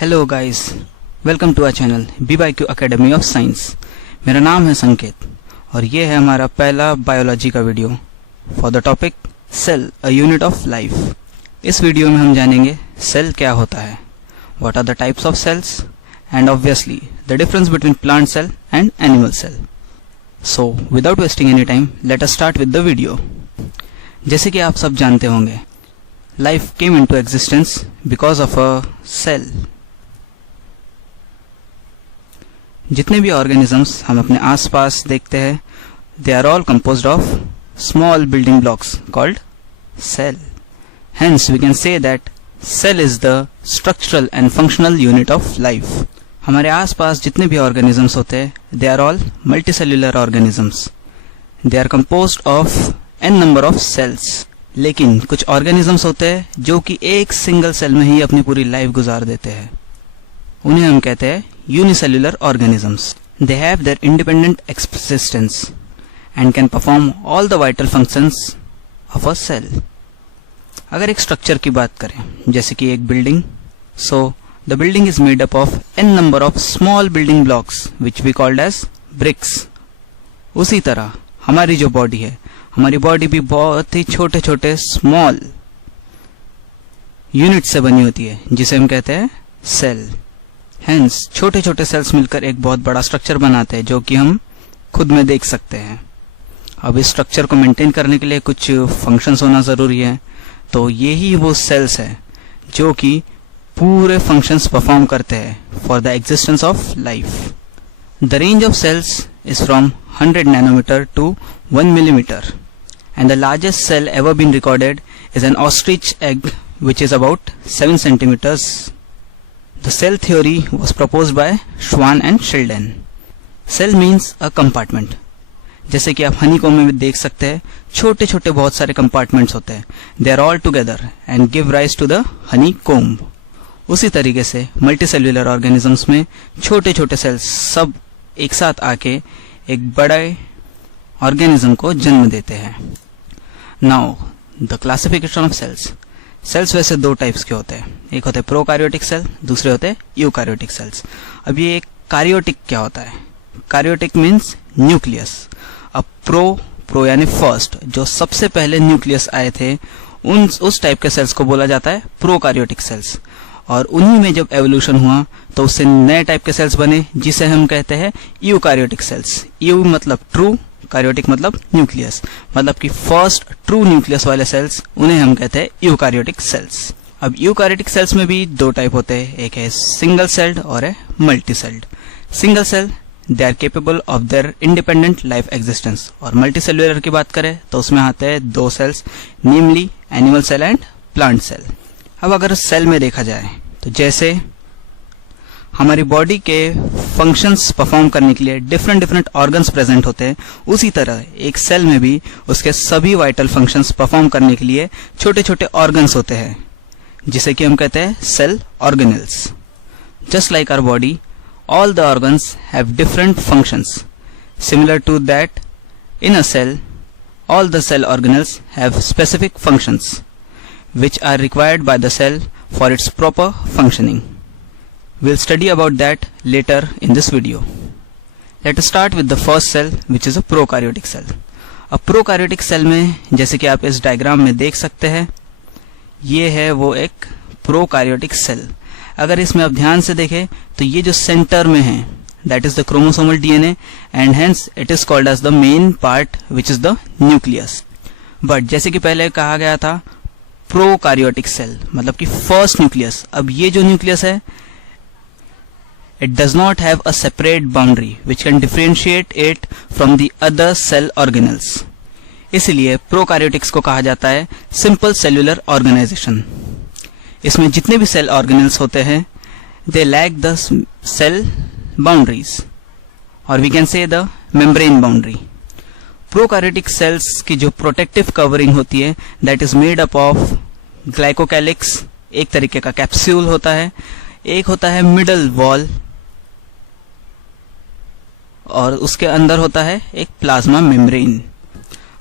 Hello guys, welcome to our channel BYQ academy of science. मेरा नाम है संकेत और ये है हमारा पहला बायोलॉजी का video for the topic cell a unit of life. इस वीडियो में हम जानेंगे सेल क्या होता है, what are the types of cells and obviously the difference between plant cell and animal cell. So without wasting any time let us start with the video. जैसे कि आप सब जानते होंगे, life came into existence because of a cell. जितने भी organisms हम अपने आसपास देखते हैं, they are all composed of small building blocks called cell. Hence we can say that cell is the structural and functional unit of life. हमारे आसपास जितने भी ऑर्गेनिजम्स होते हैं, they are all multicellular organisms. They are composed of an number of cells. लेकिन कुछ organisms होते हैं जो कि एक सिंगल सेल में ही अपनी पूरी लाइफ गुजार देते हैं। उन्हें हम कहते हैं unicellular organisms. They have their independent existence and can perform all the vital functions of a cell. अगर एक स्ट्रक्चर की बात करें, जैसे कि एक building, so the building is made up of an number of small building blocks which we called as bricks. उसी तरह हमारी जो बॉडी है, हमारी बॉडी भी बहुत ही छोटे छोटे स्मॉल यूनिट से बनी होती है, जिसे हम कहते हैं सेल। हेंस छोटे छोटे सेल्स मिलकर एक बहुत बड़ा स्ट्रक्चर बनाते हैं, जो कि हम खुद में देख सकते हैं। अब इस स्ट्रक्चर को मेंटेन करने के लिए कुछ फंक्शंस होना जरूरी है, तो यही वो सेल्स है जो कि पूरे फंक्शंस परफॉर्म करते हैं for the existence of life. The range of cells is from 100 nanometer to 1 millimeter, and the largest cell ever been recorded is an ostrich egg which is about 7 centimeters. The cell theory was proposed by Schwann and Sheldon. Cell means a compartment. जैसे कि आप honeycomb में भी देख सकते हैं, छोटे छोटे बहुत सारे कंपार्टमेंट्स होते हैं। They are all together and give rise to the honeycomb. उसी तरीके से मल्टीसेल्युलर ऑर्गेनिजम्स में छोटे छोटे सेल्स सब एक साथ आके एक बड़े ऑर्गेनिज्म को जन्म देते हैं। Now the classification of cells. Cells वैसे दो टाइप्स के होते हैं, एक होते हैं प्रोकैरियोटिक सेल, दूसरे होते हैं यूकैरियोटिक सेल्स। अब ये एक कार्योटिक क्या होता है? कार्योटिक मीन्स न्यूक्लियस। अब प्रो यानी फर्स्ट, जो सबसे पहले न्यूक्लियस आए थे, उस टाइप के सेल्स को बोला जाता है प्रोकैरियोटिक सेल्स। और उन्हीं में जब एवोल्यूशन हुआ तो उससे नए टाइप के सेल्स बने, जिसे हम कहते हैं यूकैरियोटिक सेल्स। यू मतलब ट्रू, कैरियोटिक मतलब न्यूक्लियस, मतलब कि फर्स्ट ट्रू न्यूक्लियस वाले सेल्स, उन्हें हम कहते हैं यूकैरियोटिक सेल्स। अब यूकैरियोटिक सेल्स में भी दो टाइप होते हैं, एक है सिंगल सेल्ड और है multi celled. Single cell, they are capable of their independent life existence. और मल्टी सेल्युलर की बात करें तो उसमें आते हैं दो cells, namely animal cell and plant cell. अब अगर सेल में देखा जाए तो जैसे हमारी बॉडी के फंक्शंस परफॉर्म करने के लिए डिफरेंट ऑर्गन्स प्रेजेंट होते हैं, उसी तरह एक सेल में भी उसके सभी वाइटल फंक्शंस परफॉर्म करने के लिए छोटे छोटे ऑर्गन्स होते हैं, जिसे कि हम कहते हैं cell organelles. Just like our body, all the organs have different functions. Similar to that, in a cell, all the cell organelles have specific functions which are required by the cell for its proper functioning. We'll study about that later in this video. Let us start with the first cell, which is a prokaryotic cell. अब prokaryotic cell में, जैसे कि आप इस diagram में देख सकते हैं, ये है वो एक prokaryotic cell। अगर इसमें आप ध्यान से देखें तो ये जो सेंटर में है, that is the chromosomal DNA, and hence it is called as the main part, which is the nucleus. But जैसे कि पहले कहा गया था, प्रोकैरियोटिक सेल मतलब कि फर्स्ट न्यूक्लियस। अब ये जो न्यूक्लियस है, it does not have a separate boundary which can differentiate it from the other cell organelles. इसलिए प्रोकैरियोटिक्स को कहा जाता है सिंपल सेल्यूलर ऑर्गेनाइजेशन। इसमें जितने भी सेल ऑर्गेनल्स होते हैं, they lack the cell boundaries, और we can say the membrane boundary. Prokaryotic cells की जो प्रोटेक्टिव कवरिंग होती है, that is made up of glycocalyx, एक तरीके का कैप्सूल होता है, एक होता है मिडल वॉल, और उसके अंदर होता है एक प्लाज्मा मेम्ब्रेन।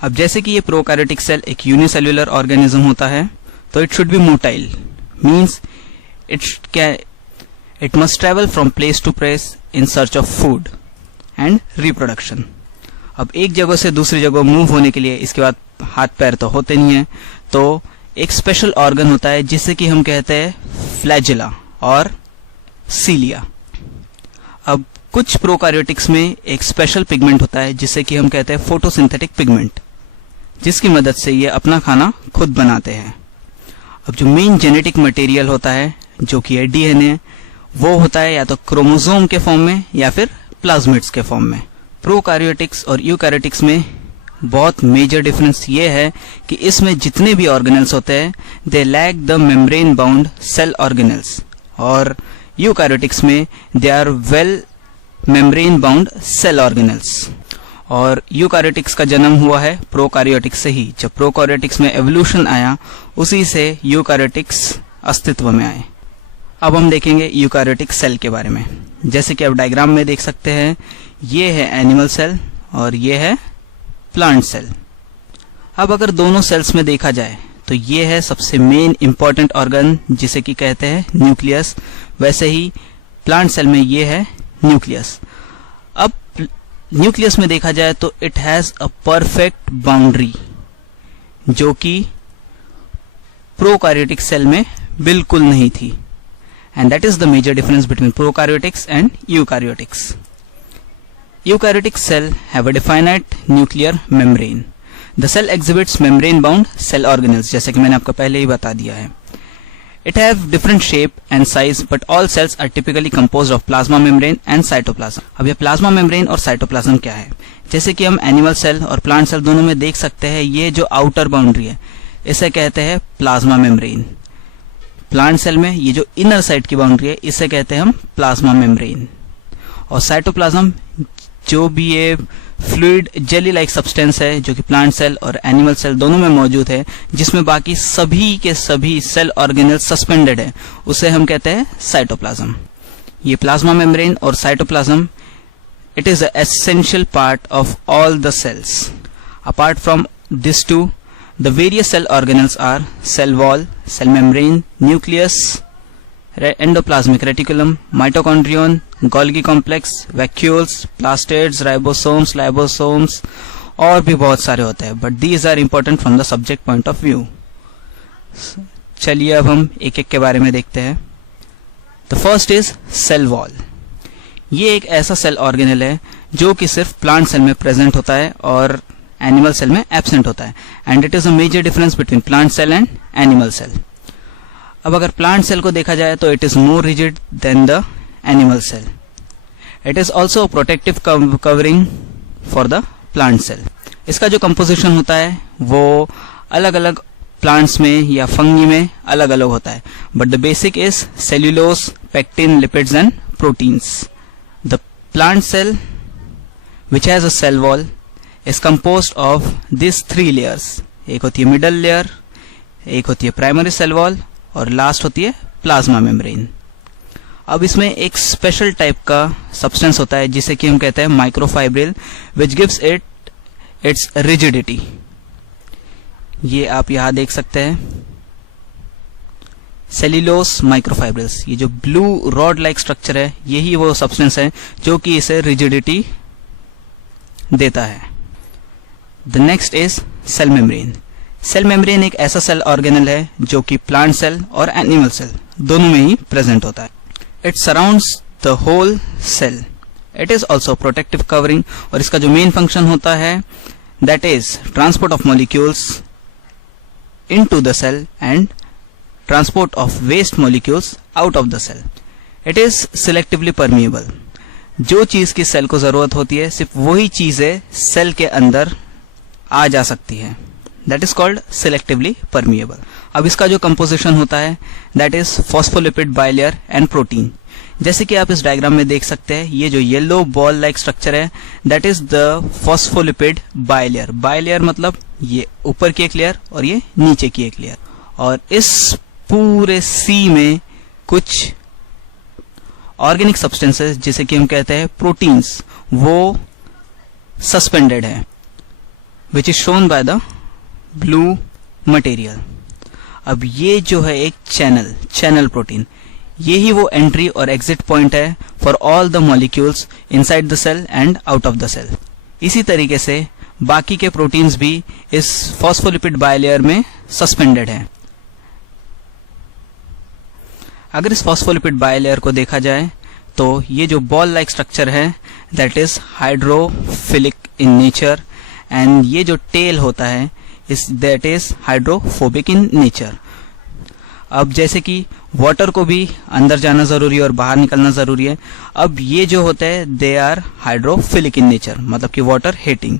अब जैसे कि ये प्रोकैरियोटिक सेल एक यूनिसेल्युलर ऑर्गेनिज्म होता है, तो it should be motile, means It must travel from place to place in search of food and reproduction. अब एक जगह से दूसरी जगह मूव होने के लिए इसके बाद हाथ पैर तो होते नहीं है, तो एक स्पेशल ऑर्गन होता है जिसे कि हम कहते हैं फ्लैजिला और सीलिया। अब कुछ प्रोकार्योटिक्स में एक स्पेशल पिगमेंट होता है जिसे कि हम कहते हैं फोटोसिंथेटिक पिगमेंट, जिसकी मदद से ये अपना खाना खुद बनाते हैं। अब जो मेन जेनेटिक मटेरियल होता है जो कि है डीएनए, वो होता है या तो क्रोमोसोम के फॉर्म में या फिर प्लाज्मिड्स के फॉर्म में। प्रोकार्योटिक्स और यूकैरियोटिक्स में बहुत मेजर डिफरेंस ये है कि इसमें जितने भी ऑर्गेनेल्स होते हैं they lack the membrane bound cell organelles, और यूकैरियोटिक्स में they are well membrane bound cell organelles. और यूकैरियोटिक्स का जन्म हुआ है प्रोकार्योटिक्स से ही। जब प्रोकार्योटिक्स में एवोल्यूशन आया उसी से यूकैरियोटिक्स अस्तित्व में आए। अब हम देखेंगे यूकैरियोटिक सेल के बारे में। जैसे कि आप डायग्राम में देख सकते हैं, ये है एनिमल सेल और ये है प्लांट सेल। अब अगर दोनों सेल्स में देखा जाए तो ये है सबसे मेन इंपॉर्टेंट ऑर्गन जिसे कि कहते हैं न्यूक्लियस, वैसे ही प्लांट सेल में ये है न्यूक्लियस। अब न्यूक्लियस में देखा जाए तो it has a perfect boundary, जो कि प्रोकार्योटिक सेल में बिल्कुल नहीं थी, and that is the major difference between prokaryotics and eukaryotics. Eukaryotic cell have a definite nuclear membrane. The cell exhibits membrane bound cell organelles, जैसे कि मैंने आपको पहले ही बता दिया है। It have different shape and size, but all cells are typically composed of plasma membrane and cytoplasm. अब ये plasma membrane और cytoplasm क्या है? जैसे कि हम एनिमल सेल और प्लांट सेल दोनों में देख सकते हैं, ये जो आउटर बाउंड्री है इसे कहते हैं प्लाज्मा मेम्ब्रेन। प्लांट सेल में ये जो इनर साइड की बाउंड्री है इसे कहते हैं हम प्लाज्मा मेम्ब्रेन। और साइटोप्लाज्म जो भी ये फ्लूइड जेली लाइक सब्सटेंस है जो कि प्लांट सेल और एनिमल सेल दोनों में मौजूद है, जिसमें बाकी सभी के सभी सेल ऑर्गेनेल सस्पेंडेड है, उसे हम कहते हैं साइटोप्लाज्म। ये प्लाज्मा मेम्ब्रेन और cytoplasm it is a essential part of all the cells. Apart from this two, the various cell organelles are cell wall, cell membrane, nucleus, endoplasmic reticulum, mitochondrion, Golgi complex, vacuoles, plastids, ribosomes, liposomes और भी बहुत सारे होते हैं, but these are important from the subject point of view. चलिए अब हम एक एक के बारे में देखते हैं। The first is cell wall. ये एक ऐसा सेल ऑर्गेनेल है जो कि सिर्फ प्लांट सेल में प्रेजेंट होता है और एनिमल सेल में एब्सेंट होता है, and it is a major difference between plant cell and animal cell. अब अगर प्लांट सेल को देखा जाए तो it is more rigid than the animal cell. It is also protective covering for the plant cell. इसका जो composition होता है वो अलग अलग प्लांट्स में या फंगी में अलग अलग होता है, but the basic is cellulose, pectin, lipids and proteins. The plant cell which has a cell wall is composed of these three layers. एक होती है मिडल लेयर, एक होती है प्राइमरी सेल वॉल और लास्ट होती है प्लाज्मा मेम्ब्रेन। अब इसमें एक स्पेशल टाइप का सब्सटेंस होता है जिसे कि हम कहते हैं microfibril, which gives it it's rigidity. ये आप यहां देख सकते हैं, सेल्यूलोस माइक्रोफाइब्रिल्स। ये जो ब्लू रॉड लाइक स्ट्रक्चर है यही वो सब्सटेंस है जो कि इसे रिजिडिटी देता है। The next is cell membrane. Cell membrane एक ऐसा सेल ऑर्गेनल है जो कि प्लांट सेल और एनिमल सेल दोनों में ही प्रेजेंट होता है। It surrounds the whole cell. It is also protective covering, और इसका जो मेन फंक्शन होता है that is transport of molecules into the cell and transport of waste molecules out of the cell. It is selectively permeable. जो चीज की cell को जरूरत होती है सिर्फ वही चीजें सेल के अंदर आ जा सकती है, that is called selectively permeable. अब इसका जो कंपोजिशन होता है that is phospholipid bilayer and protein. जैसे कि आप इस डायग्राम में देख सकते हैं, ये जो येलो बॉल लाइक स्ट्रक्चर है that is the phospholipid bilayer. Bilayer मतलब ये ऊपर की एक लेयर और ये नीचे की एक लेयर, और इस पूरे सी में कुछ ऑर्गेनिक सब्सटेंसेस जिसे कि हम कहते हैं प्रोटीन्स वो सस्पेंडेड है, which is shown by the blue material. अब ये जो है एक चैनल प्रोटीन, ये ही वो एंट्री और एग्जिट पॉइंट है for all the molecules inside the cell and out of the cell. इसी तरीके से बाकी के प्रोटीन्स भी इस फॉस्फोलिपिड बायलेयर में सस्पेंडेड हैं। अगर इस फॉस्फोलिपिड बायलेयर को देखा जाए तो ये जो बॉल लाइक स्ट्रक्चर है that is hydrophilic in nature, and ये जो टेल होता है इस that is hydrophobic in nature. अब जैसे कि वाटर को भी अंदर जाना जरूरी है और बाहर निकलना जरूरी है, अब ये जो होते हैं they are hydrophilic in nature, मतलब कि वाटर हेटिंग,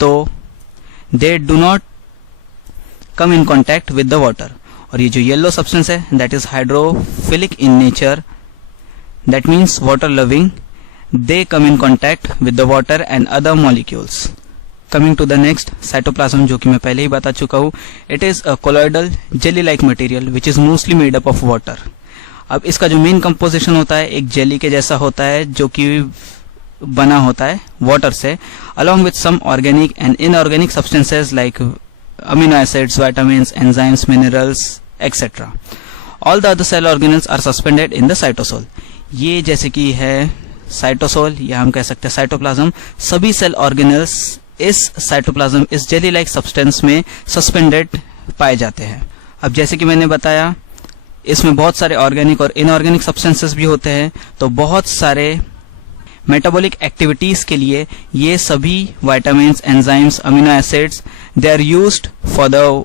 तो they do not come in contact with the water. और ये जो येलो सब्सटेंस है that is hydrophilic in nature, that means water loving, they come in contact with the water and other molecules. Coming to the next, cytoplasm, जो कि मैं पहले ही बता चुका हूं, it is a colloidal jelly like material which is mostly made up of water. अब इसका जो मेन कंपोजिशन होता है एक जेली के जैसा होता है जो कि बना होता है वाटर से, along with some organic and inorganic substances like amino acids, vitamins, enzymes, minerals etcetera. All the other cell organelles are suspended in the cytosol. ये जैसे कि है साइटोसोल या हम कह सकते हैं साइटोप्लाज्म, सभी सेल ऑर्गेनल्स इस साइटोप्लाज्म, इस जेली लाइक सब्सटेंस में सस्पेंडेड पाए जाते हैं। अब जैसे कि मैंने बताया इसमें बहुत सारे ऑर्गेनिक और इनऑर्गेनिक सब्सटेंसेस भी होते हैं, तो बहुत सारे मेटाबॉलिक एक्टिविटीज के लिए ये सभी vitamins, enzymes, amino acids they are used for the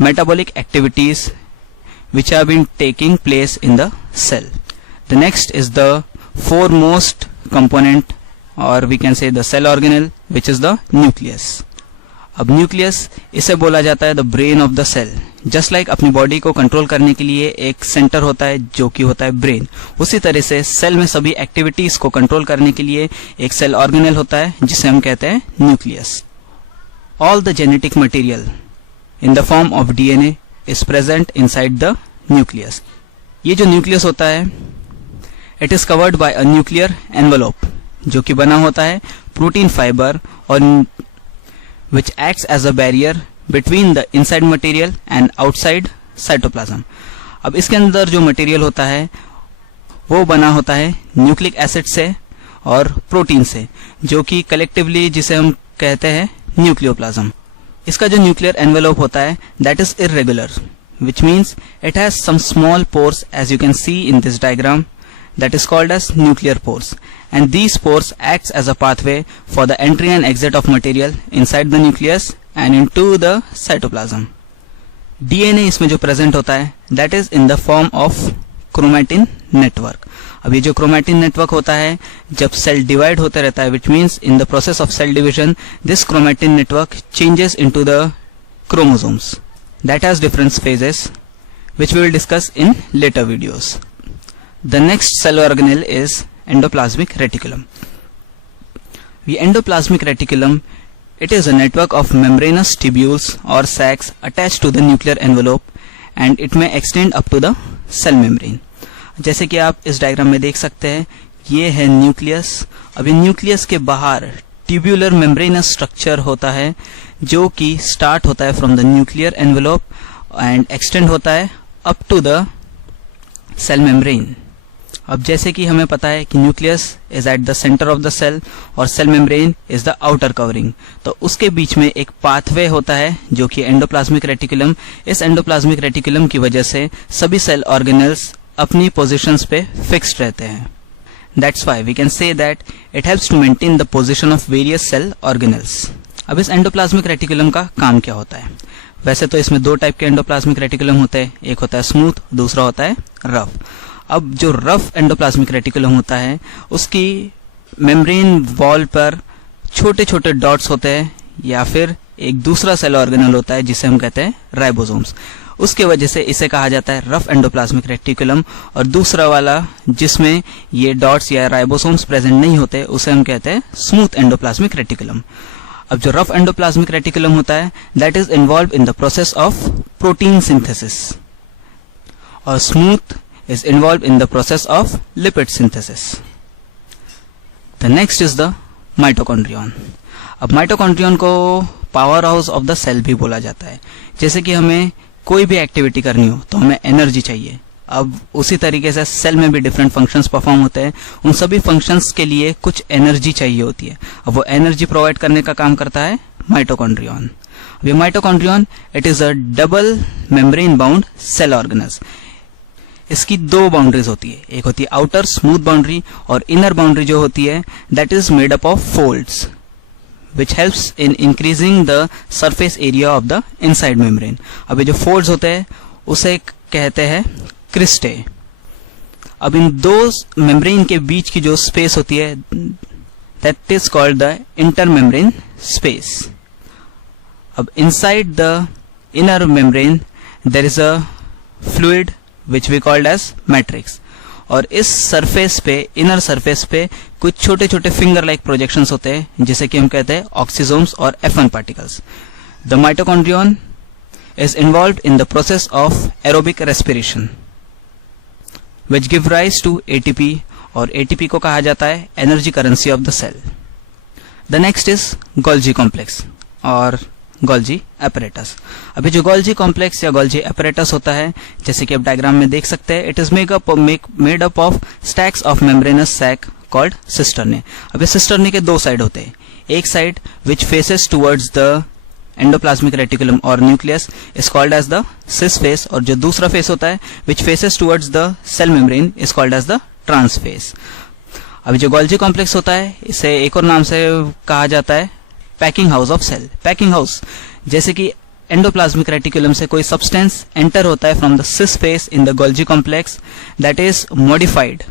metabolic activities which have been taking place in the cell. The next is the foremost component, or we can say the cell organelle, which is the nucleus. अब nucleus इसे बोला जाता है the brain of the cell. Just like अपनी body को control करने के लिए एक सेंटर होता है जो कि होता है ब्रेन, उसी तरह से सेल में सभी एक्टिविटीज को कंट्रोल करने के लिए एक सेल ऑर्गेनेल होता है जिसे हम कहते हैं nucleus. All the genetic material in the form of DNA is present inside the nucleus. ये जो न्यूक्लियस होता है it is covered by a nuclear envelope, जो कि बना होता है प्रोटीन फाइबर और which acts as a barrier between the inside material and outside cytoplasm. अब इसके अंदर जो मटेरियल होता है वो बना होता है न्यूक्लिक एसिड से और प्रोटीन से, जो कि कलेक्टिवली जिसे हम कहते हैं न्यूक्लियोप्लाज्म। इसका जो न्यूक्लियर एनवेलोप होता है that is irregular, which means it has some small pores as you can see in this diagram, that is called as nuclear pores, and these pores acts as a pathway for the entry and exit of material inside the nucleus and into the cytoplasm. DNA इसमें जो present होता है that is in the form of chromatin network. अब ये जो chromatin network होता है जब सेल डिवाइड होते रहता है, which means in the process of cell division this chromatin network changes into the chromosomes that has different phases which we will discuss in later videos. The next cell organelle is endoplasmic reticulum. The endoplasmic reticulum, it is a network of membranous tubules or sacs attached to the nuclear envelope and it may extend up to the cell membrane. जैसे कि आप इस diagram में देख सकते हैं ये है न्यूक्लियस। अभी न्यूक्लियस के बाहर ट्यूब्यूलर मेम्ब्रेनस स्ट्रक्चर होता है जो कि स्टार्ट होता है from the nuclear envelope and extend होता है up to the cell membrane. अब जैसे कि हमें पता है कि nucleus is at the centre of the cell और cell membrane is the outer covering, तो उसके बीच में एक पाथवे होता है जो कि एंडोप्लाज्मिक रेटिकुलम। इस एंडोप्लाज्मिक रेटिकुलम की वजह से सभी सेल ऑर्गेनल्स अपनी पोजीशंस पे फिक्स्ड रहते हैं। That's why we can say that it helps to maintain the position of various cell organelles. अब इस एंडोप्लाज्मिक रेटिकुलम का काम क्या होता है? वैसे तो इसमें दो टाइप के एंडोप्लाज्मिक रेटिकुलम होते हैं, एक होता है स्मूथ, दूसरा होता है रफ। अब जो रफ एंडोप्लाज्मिक रेटिकुलम होता है उसकी मेम्ब्रेन वॉल पर छोटे छोटे डॉट्स होते हैं या फिर एक दूसरा सेल ऑर्गेनल होता है जिसे हम कहते हैं राइबोसोम्स। उसके वजह से इसे कहा जाता है रफ एंडोप्लाज्मिक रेटिकुलम, और दूसरा वाला जिसमें ये डॉट्स या राइबोसोम्स प्रेजेंट नहीं होते उसे हम कहते हैं स्मूथ एंडोप्लाज्मिक रेटिकुलम। अब जो रफ एंडोप्लाज्मिक रेटिकुलम होता है that is involve in the process of protein synthesis और smooth is involved in the process of lipid synthesis. The next is the mitochondrion. अब माइटोकॉन्ड्रियन को power house of the cell भी बोला जाता है। जैसे कि हमें कोई भी एक्टिविटी करनी हो तो हमें एनर्जी चाहिए, अब उसी तरीके से सेल में भी डिफरेंट फंक्शंस परफॉर्म होते हैं। उन सभी फंक्शंस के लिए कुछ एनर्जी चाहिए होती है। अब वो एनर्जी प्रोवाइड करने का काम करता है माइटोकॉन्ड्रियन। अब ये mitochondrion it is a double membrane bound cell organelles. इसकी दो बाउंड्रीज होती है, एक होती है आउटर स्मूथ बाउंड्री और इनर बाउंड्री जो होती है that is made up of folds which helps in increasing the surface area of the inside membrane। अब ये जो फोल्ड्स होते हैं उसे कहते हैं क्रिस्टे। अब इन दो मेम्ब्रेन के बीच की जो स्पेस होती है that is called the intermembrane space. अब inside the inner membrane there is a fluid which we called as matrix, और इस सरफेस पे इनर सरफेस पे कुछ छोटे छोटे फिंगर लाइक प्रोजेक्शंस होते हैं जिसे कि हम कहते हैं ऑक्सीजोम्स और F1 particles. The mitochondrion is involved in the process of aerobic respiration which give rise to ATP, और ATP को कहा जाता है energy currency of the cell. The next is Golgi complex और गोल्जी एपरेटस। अभी जो Golgi complex या Golgi apparatus होता है जैसे कि आप डायग्राम में देख सकते हैं, it is made up of stacks of membranous sac called cisternae. अभी सिस्टर्ने के दो साइड होते हैं, एक side which faces towards the endoplasmic reticulum और nucleus is called as the cis face, और जो दूसरा फेस होता है which faces towards the cell membrane is called as the trans face. अभी जो गोल्जी कॉम्प्लेक्स होता है इसे एक और नाम से कहा जाता है packing house of cell. Packing house जैसे कि एंडोप्लाज्मिक रेटिकुलम से कोई सब्सटेंस एंटर होता है from the cis face in the Golgi complex that is modified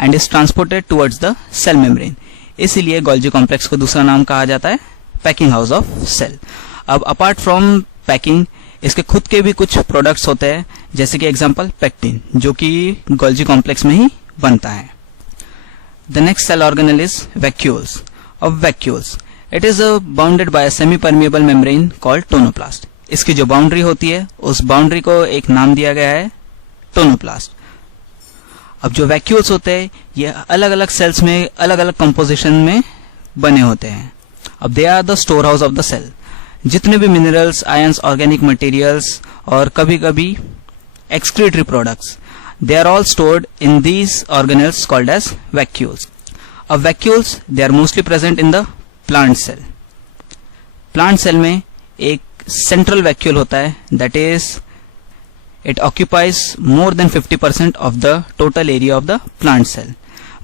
and is transported towards the cell membrane, इसीलिए गोल्जी कॉम्प्लेक्स को दूसरा नाम कहा जाता है पैकिंग हाउस ऑफ सेल। अब अपार्ट फ्रॉम पैकिंग इसके खुद के भी कुछ प्रोडक्ट्स होते हैं जैसे कि एग्जांपल पेक्टिन जो कि गोल्जी कॉम्प्लेक्स में ही बनता है। The next cell organelle is vacuoles. अब vacuoles it is bounded by a semi permeable membrane called tonoplast. इसकी जो बाउंड्री होती है उस बाउंड्री को एक नाम दिया गया है टोनोप्लास्ट। अब जो वैक्यूल्स होते हैं ये अलग अलग सेल्स में अलग अलग कंपोजिशन में बने होते हैं। अब they are the storehouse of the cell. जितने भी मिनरल्स, आयंस, ऑर्गेनिक मटेरियल्स और कभी कभी excretory products they are all stored in these organelles called as vacuoles. अब vacuoles they are mostly present in the plant cell. Plant cell में एक central vacuole होता है that is it occupies more than 50% of the total area of the plant cell.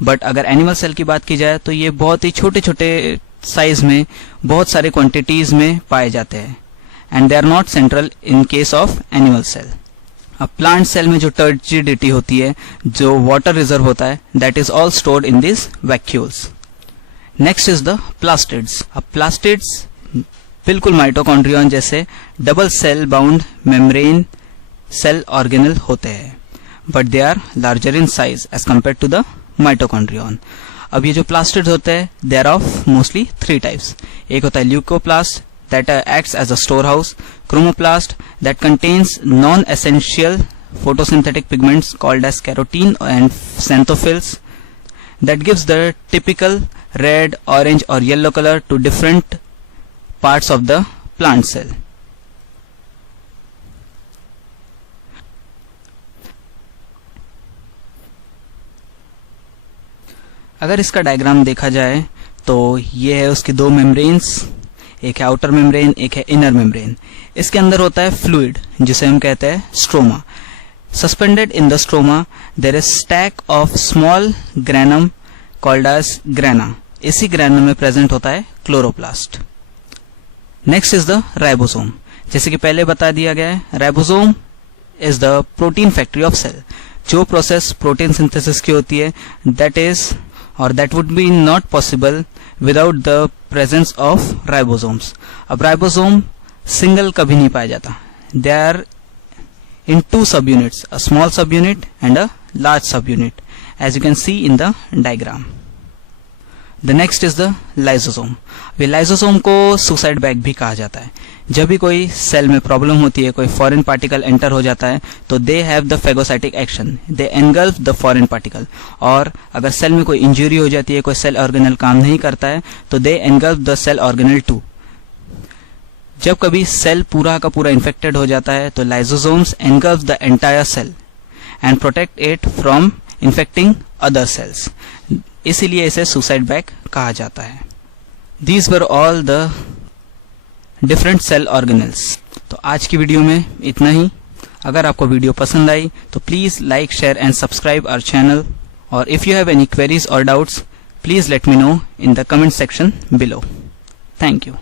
But अगर animal cell की बात की जाए तो ये बहुत ही छोटे छोटे साइज में बहुत सारे क्वांटिटीज में पाए जाते हैं and they are not central in case of animal cell. अब प्लांट सेल में जो टर्जिडिटी होती है, जो वाटर रिजर्व होता है that is all stored in this vacuoles. Next is the plastids. अब प्लास्टिड्स बिल्कुल माइटोकॉन्ड्रियन जैसे double cell bound membrane cell organelle होते हैं but they are larger in size as compare to the mitochondrion. अब ये जो प्लास्टिड्स होते हैं they are of mostly 3 types. एक होता है leucoplast that acts as a store house, chromoplast that contains non essential photosynthetic pigments called as carotene and xanthophylls that gives the typical red, orange or yellow color to different parts of the plant cell. अगर इसका diagram देखा जाए तो ये है उसकी दो membranes, एक है आउटर मेम्ब्रेन, एक है इनर मेम्ब्रेन। इसके अंदर होता है फ्लूइड जिसे हम कहते हैं stroma. Suspended in the stroma there is stack of small granum called as grana. इसी ग्रैनम में प्रेजेंट होता है chloroplast. Next is the ribosome. जैसे कि पहले बता दिया गया है ribosome is the protein factory of cell. जो प्रोसेस प्रोटीन सिंथेसिस की होती है दैट इज और that would be not possible without the presence of ribosomes. अब राइबोसोम सिंगल कभी नहीं पाया जाता, they are in 2 subunits, a small subunit and a large subunit, as you can see in the diagram. The next is the lysosome. Way lysosome को suicide bag भी कहा जाता है। जब भी कोई सेल में प्रॉब्लम होती है, कोई फॉरेन पार्टिकल एंटर हो जाता है तो they have the phagocytic action, they engulf the foreign particle. और अगर सेल में कोई इंजरी हो जाती है, कोई सेल ऑर्गेनल काम नहीं करता है तो they engulf the cell organelle too. जब कभी सेल पूरा का पूरा इन्फेक्टेड हो जाता है तो lysosomes engulf the entire cell and protect it from infecting other cells. इसीलिए इसे सुसाइड बैग कहा जाता है। These were all the different cell organelles. तो आज की वीडियो में इतना ही। अगर आपको वीडियो पसंद आई तो please like, share and subscribe our channel. और if you have any queries और doubts, please let me know in the comment section below. Thank you.